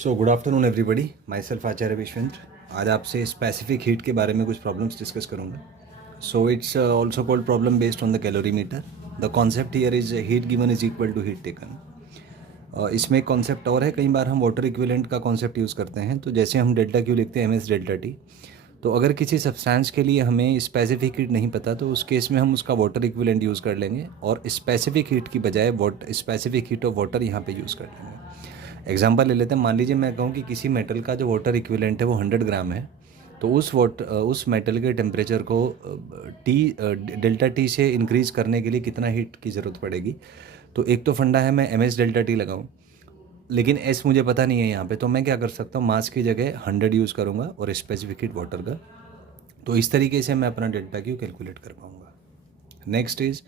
सो good afternoon everybody, myself Acharya Vishwendra. आज आपसे specific heat के बारे में कुछ प्रॉब्लम्स डिस्कस करूँगा। So it's also called problem based on the calorimeter. The concept here is heat given is equal to heat taken. इसमें एक concept और है, कई बार हम वाटर इक्विवेलेंट का कॉन्सेप्ट यूज़ करते हैं। तो जैसे हम डेल्टा क्यू लिखते हैं एम एस डेल्टा टी, तो अगर किसी सब्सटेंस के लिए हमें स्पेसिफिक हीट नहीं पता तो उस केस में हम उसका वाटर इक्विवेलेंट यूज़ कर लेंगे और स्पेसिफिक हीट की बजाय स्पेसिफिक हीट ऑफ वाटर यहाँ पे यूज़ कर लेंगे। एग्जांपल ले लेते हैं। मान लीजिए मैं कहूँ कि किसी मेटल का जो वाटर इक्विवेलेंट है वो 100 ग्राम है, तो उस मेटल के टेम्परेचर को डेल्टा टी से इंक्रीज़ करने के लिए कितना हीट की ज़रूरत पड़ेगी। तो एक तो फंडा है मैं एम एस डेल्टा टी लगाऊँ, लेकिन एस मुझे पता नहीं है यहाँ पे, तो मैं क्या कर सकता हूँ, मास की जगह 100 यूज़ करूँगा और स्पेसिफिक हीट वाटर का। तो इस तरीके से मैं अपना डेल्टा क्यू कैलकुलेट कर पाऊँगा। नेक्स्ट इज़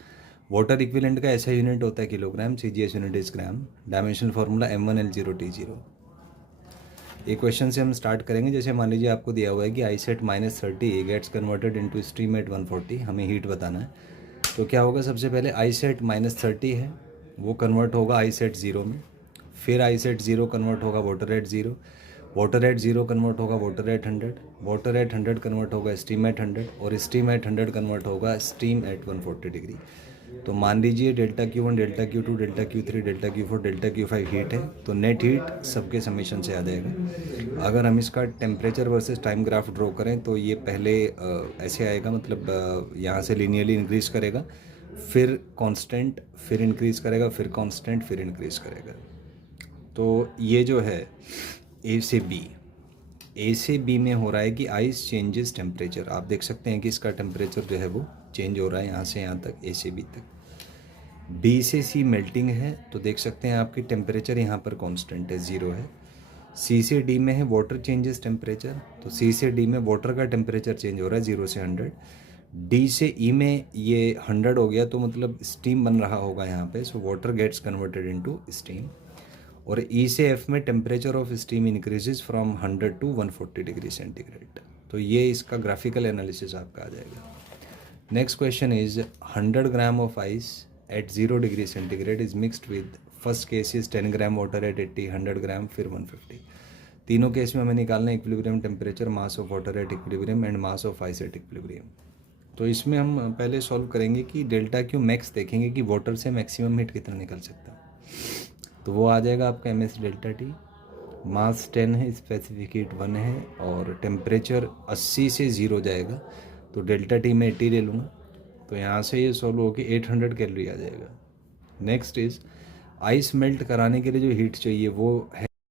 वाटर इक्विवेलेंट का ऐसा यूनिट होता है kilogram, CGS unit is gram, dimensional formula M1L0T0। एक क्वेश्चन से हम स्टार्ट करेंगे। जैसे मान लीजिए आपको दिया हुआ है कि ice at -30 gets converted into steam at 140, हमें हीट बताना है। तो क्या होगा, सबसे पहले आई सेट -30 है, वो कन्वर्ट होगा आई सेट 0 में, फिर आई सेट 0 कन्वर्ट होगा water at 0, water at 0 convert होगा water at 100, water at 100 convert होगा स्टीम एट 100 और स्टीम एट 100 कन्वर्ट होगा स्टीम एट 140 डिग्री। तो मान लीजिए delta Q1, delta Q2, delta Q3, delta Q4, delta Q5 heat है, तो नेट हीट सबके समेशन से आ जाएगा। अगर हम इसका temperature versus time graph draw करें तो ये पहले ऐसे आएगा, मतलब यहाँ से लीनियरली इंक्रीज़ करेगा, फिर कांस्टेंट, फिर इंक्रीज़ करेगा, फिर कांस्टेंट, फिर इंक्रीज़ करेगा। तो ये जो है ए से बी में हो रहा है कि आइस चेंजेस टेम्परेचर। आप देख सकते हैं कि इसका टेम्परेचर जो है वो चेंज हो रहा है यहाँ से यहाँ तक, ए से बी तक। बी से सी मेल्टिंग है, तो देख सकते हैं आपकी टेम्परेचर यहाँ पर कांस्टेंट है, 0 है। सी से डी में है वाटर चेंजेस टेम्परेचर, तो सी से डी में वाटर का टेम्परेचर चेंज हो रहा है 0 से 100। डी से ई में ये 100 हो गया, तो मतलब स्टीम बन रहा होगा यहाँ पे, so water gets converted into steam. और ई से एफ में temperature of steam increases from 100 to 140 degree centigrade. तो ये इसका ग्राफिकल एनालिसिस आपका आ जाएगा। Next question is 100 gram of ice at 0 degree centigrade is mixed with, first case is 10 gram water at 80, 100 gram, फिर 150। तीनों केस में हमें निकालना है equilibrium temperature, mass of water at equilibrium and mass of ice at equilibrium. तो इसमें हम पहले सॉल्व करेंगे कि डेल्टा क्यू मैक्स देखेंगे कि वाटर से मैक्सिमम हीट कितना निकल सकता है। तो वो आ जाएगा आपका एम एस डेल्टा टी, मास 10 है, स्पेसिफिक हीट 1 है और टेम्परेचर 80 से 0 जाएगा, तो डेल्टा टी में 80 ले लूँगा। तो यहाँ से ये सॉल्व होकर 800 कैलोरी आ जाएगा। नेक्स्ट इज़ आइस मेल्ट कराने के लिए जो हीट चाहिए वो है